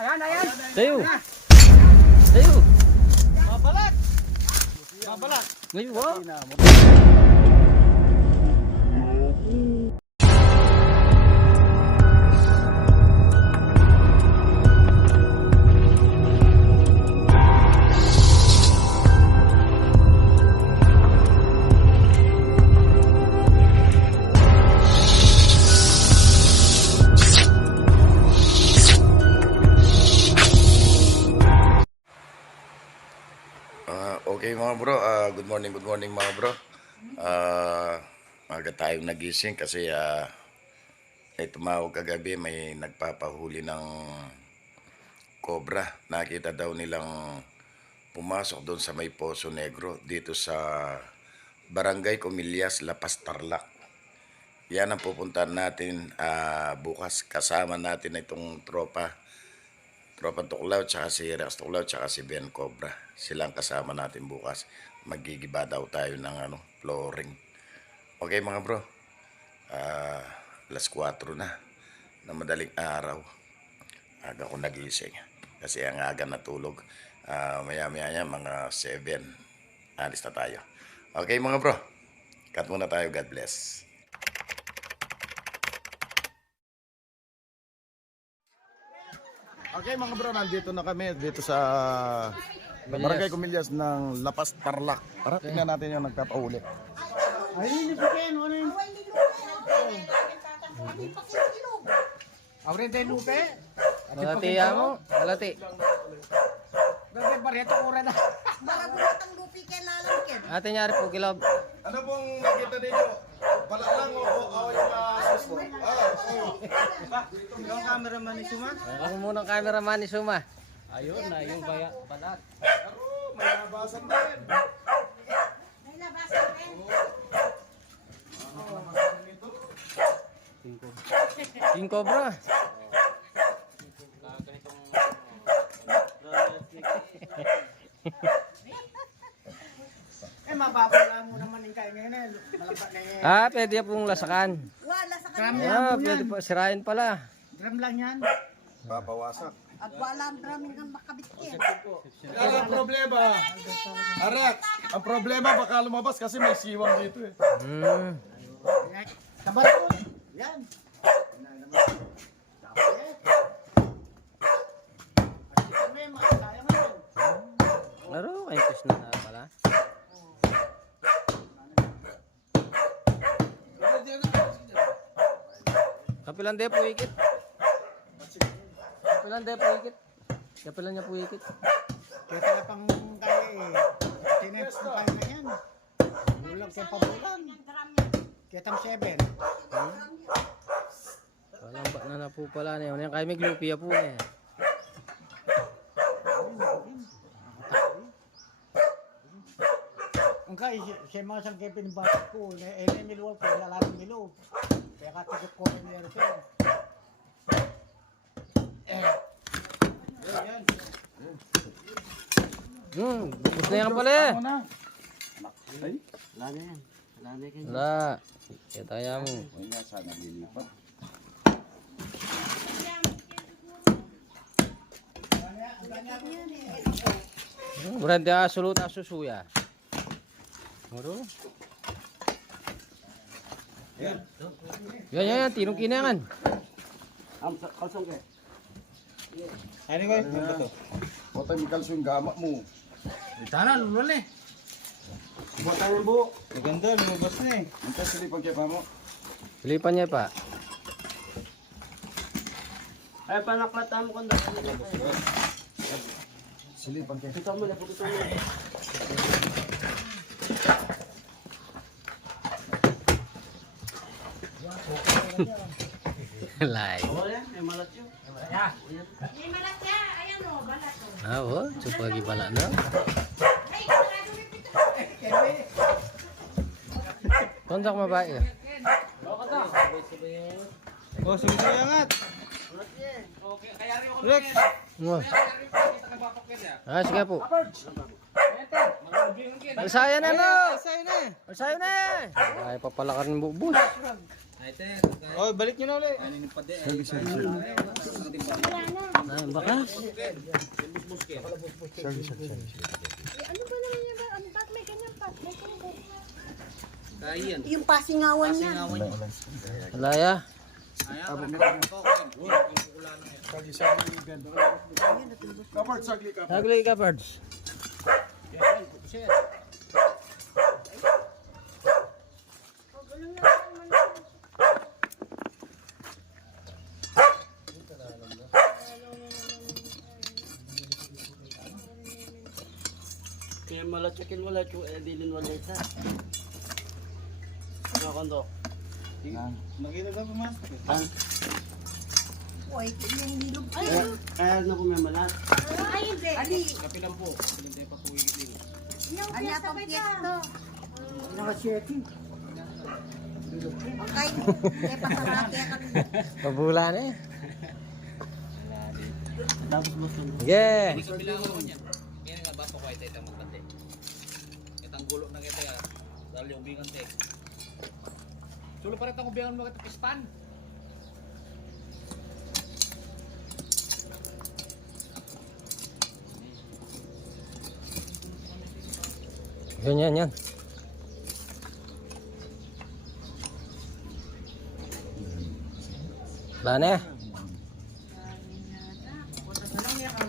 Ayan, ayan. Tayo. Tayo. Mabalat. Mabalat. Ngayon, wow. Morning, good morning mga bro. Ah, aga tayong nagising kasi ay tumawag kagabi may nagpapahuli ng cobra. Nakita daw nilang pumasok doon sa may Poso Negro dito sa Barangay Comillas, Lapas, Tarlac. Yan ang pupuntahan natin ah, bukas. Kasama natin itong tropa. Tropa Tuklaw, tsaka si Rex Tuklaw, tsaka si Ben Cobra. Silang kasama natin bukas. Magigiba daw tayo ng ano, flooring. Okay mga bro. Ah, alas 4 na. Na madaling araw. Aga ko nagising. Kasi ang aga natulog. Ah, maya maya yan, mga 7. Alis na tayo. Okay mga bro. Cut muna tayo. God bless. Okay mga bro, nandito na kami dito sa Barangay Comillas ng Lapas Tarlac. Tara, tingnan natin yung nagpapahuli. Aurin tayo lupe. Malati yan mo. Malati. Gagay barito ura na. Malagulatang lupi kay lalangkin. Ate nyari po kilab. Ano pong nakita ninyo? Wala lang o o yung sus mo? Ah, Yung cameraman ni Suma. Ako muna ang cameraman ni Suma. Ayun na, yung baya, balat. may nabasan na rin. May labasan rin. King Cobra. Eh, mababala mo naman yung kaya ngayon eh. Malapa na eh. Ah, pwede pong lasakan. Wala kanya. yan, Ah, drum pwede yan. po. Sirain pala. Drum lang yan. Papawasak. At wala ang drumming ng makabitkin. Yan ang problema. Arak, ang problema baka lumabas kasi may siwang dito eh. Hmm. Tabat ko. Yan. Laro, kayo fish na na pala. Kapilan de po ikit. Kapilan de po ikit. Kapilan niya po ikit. Kaya tayo pang tayo eh. Tineps na tayo na yan. Bulag sa pabulan. Kaya tam 7. Walang ba na na po pala na yun. Yan kay may glupia po eh. Ang kaya, siya mga sang kaya pinibasit ko. Eh, eh, niluwal ko, lalating nilo. Kaya katikip ko rin nilo ko. Eh. Yan. Hmm, bubus na yan pala eh. Ano na? Wala. Kaya tayo mo. Ay nga, sana lilipat. Hmm, Berhenti asulut asusu ya. Waduh. Ya ya ya tinong kinangan. Ano ko? Ano ba to? Botay may kalso yung gama mo. Tana, lulol eh. Botay yung buo. Maganda, lumabas na eh. Ang kasi pag kaya pa mo. Pilipan niya pa. Silipan kaya. Lai. May malat siya. Ayan o, balat o. Ah, oh, coba lagi bala na. Ay, sarado rin ito. Kontak mabae ya. Oh, sige angat. Rex. Mo. Ah, sige po. Alsaya na no. Sa'yo na. Alsaya na. Ay papalakarin mo bubus. Oh, balik nyo na ulit. Ang bakas. Ano ba naman yun? Ano ba? May ganyan pa. May kubo. Yung pasingawan niya. Alaya. Sagli ka. Sagli Kaya malatsakin wala yung edilin wala isa. Ano kondo? Nakita ba pumas? Han? Uy, yung nilog. Ay, na ko may malat. ay, hindi. Ali. Kapilang po. Hindi pa po higit Yung piyesta pa ito. Naka-shirting. Okay, hindi pa sa raket. Pabula na eh. Tapos mo sunod. Yeah. Sulo pa rin itong ubiyangan mo kita pispan. Yan, yan, yan. Wala na eh.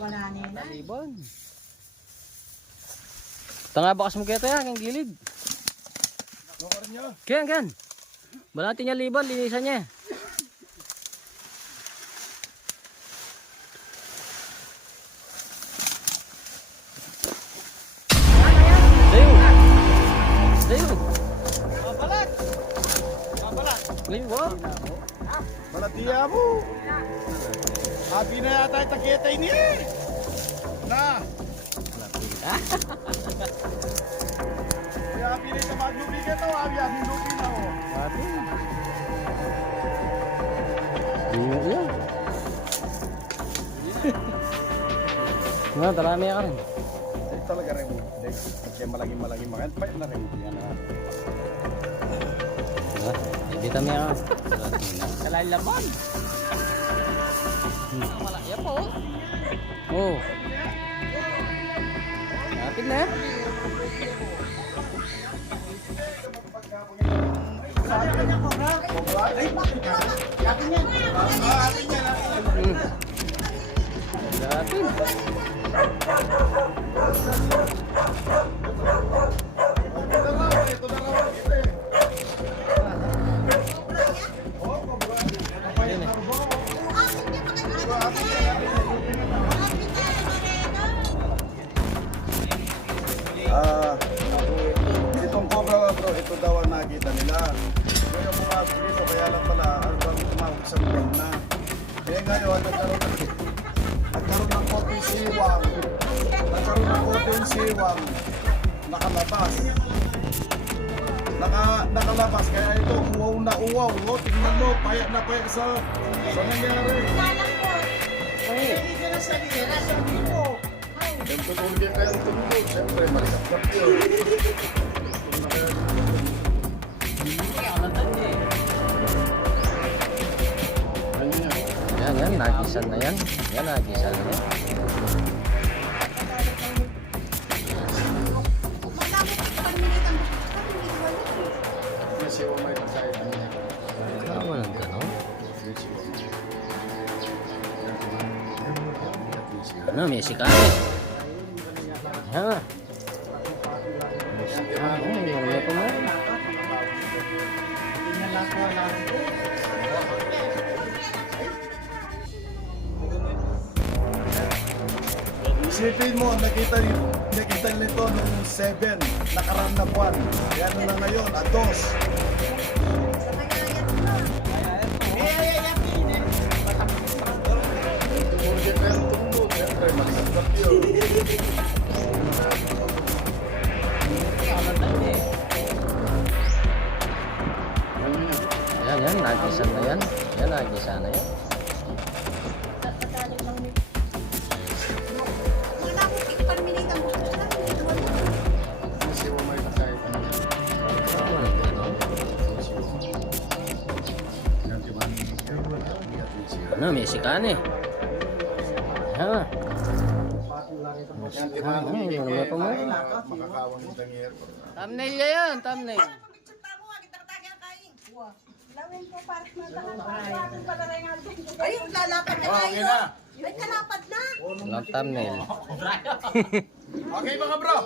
Wala nila. Ibon. Tanga bakas mo kaya tayo, ang gilid. Kaya, kaya. Balati niya libon, linisan niya. Layo, wow. Malatiya mo. Happy na yata yung taketay niya eh. Na. Kaya happy na yung maglubigan to. Happy happy lupin na oh. Pati. Layo, layo. Nga, darami ka rin. Ito talaga rin. Kaya malaging malaging mga. Payat na rin. Yan na. Diba? Ibita mo yan. Kalay laban. Ngayon bumabot dito, kaya lang pala, ano bang tumawag sa buwan na. Kaya ngayon, nagkaroon ng, nagkaroon ng konting siwang, nagkaroon ng konting siwang, nakalabas. Naka, nakalabas, kaya ito, uwaw na uwaw. O, tingnan mo, payak na payak sa, sa nangyari. Yung tumuli ka yung tumuli, siyempre, malikap yun. Yan, yan. Nagisan na yan. Yan, nagisan na yan. Kasi umay pa sa ito. Ah, walang tanong. Ano, may sikari. Ha? Ah, oh, wala pa mo. Isipin mo, nakita nakita nito nung 7, nakaraan na buwan. Yan na ngayon, at 2. Ano, may sikari. Ha? Nagiging, ano eh, tangir. Thumbnail niya yan, thumbnail. Lawin po para Ayun, lalapad na Oh, tayo. okay na. Ay, kalapad na. Walang thumbnail. Okay mga bro,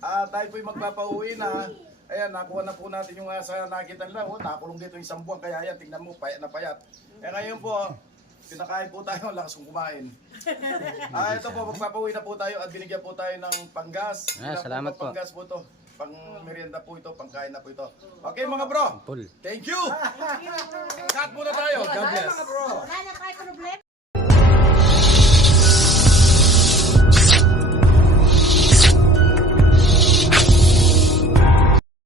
ah tayo po'y magpapauwi na. Ayan, nakuha na po natin yung asa nakita nila. Oh, nakakulong dito yung isang buwan. Kaya yan, tingnan mo, payat na payat. Eh ngayon po, pinakain po tayo, lakas kong kumain. Ah, ito po, magpapauwi na po tayo at binigyan po tayo ng panggas. Ah, Ilan salamat po. Panggas po to. Pang merienda po ito, pangkain na po ito. Okay mga bro, thank you! Cut muna tayo. God bless. Wala na kayo problema.